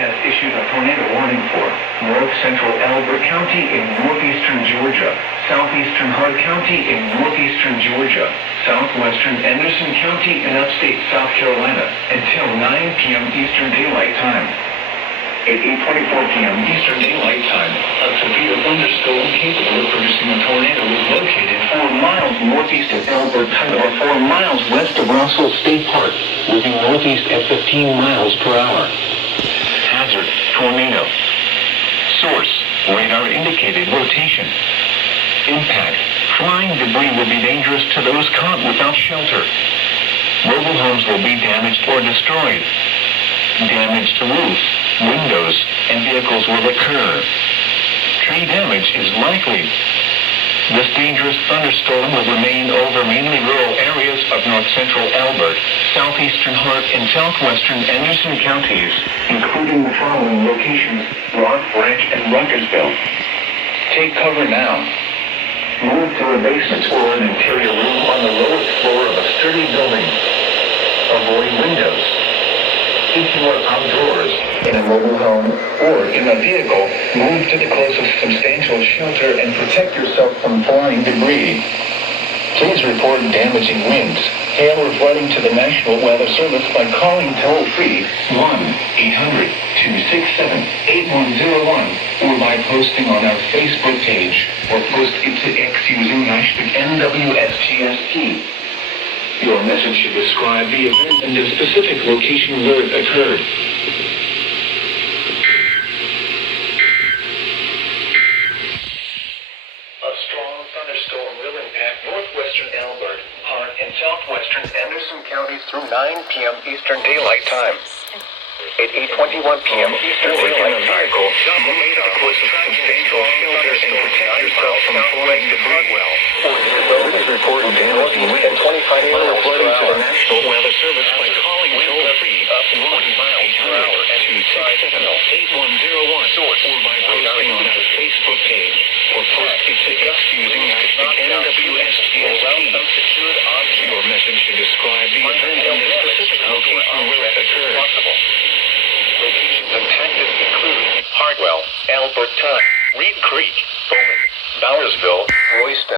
has issued a tornado warning for north central Elbert County in northeastern Georgia, southeastern Hart County in northeastern Georgia, southwestern Anderson County in upstate South Carolina until 9 p.m. Eastern Daylight Time. At 8:24 p.m. Eastern Daylight Time, a severe thunderstorm capable of producing a tornado was located 4 miles northeast of Elbert or 4 miles west of Russell State Park, moving northeast at 15 miles per hour. Hazard, tornado. Source, radar indicated rotation. Impact, flying debris will be dangerous to those caught without shelter. Mobile homes will be damaged or destroyed. Damage to roofs, windows, and vehicles will occur. Tree damage is likely. This dangerous thunderstorm will remain over mainly rural areas of north-central Elbert, southeastern Hart, and southwestern Anderson counties, including the following locations: Rock Branch and Runkersville. Take cover now. Move to a basement or an interior room on the lowest floor of a sturdy building. Avoid windows. If you are outdoors, in a mobile home, or in a vehicle, move to the closest substantial shelter and protect yourself from flying debris. Please report damaging winds, hail, or flooding to the National Weather Service by calling toll-free 1-800-267-8101 or by posting on our Facebook page or post it to X using hashtag NWSGST. Your message should describe the event and the specific location where it occurred. A strong thunderstorm will impact northwestern Elbert, Hart, and southwestern Anderson counties through 9 p.m. Eastern Daylight Time. At 8:21 p.m. Eastern Daylight Time, move to the closest substantial shelter and protect yourself from flying debris. Please report damaging winds and 25 miles per hour. To the National Weather Service by calling toll-free up 40 miles per hour at 267-8101 or by posting on our Facebook page or post it to X using hashtag NWSGST. Your message should describe the event and the specific location where it occurred. Locations impacted include Hartwell, Elbert, Reed Creek, Bowman, Bowersville, Royston.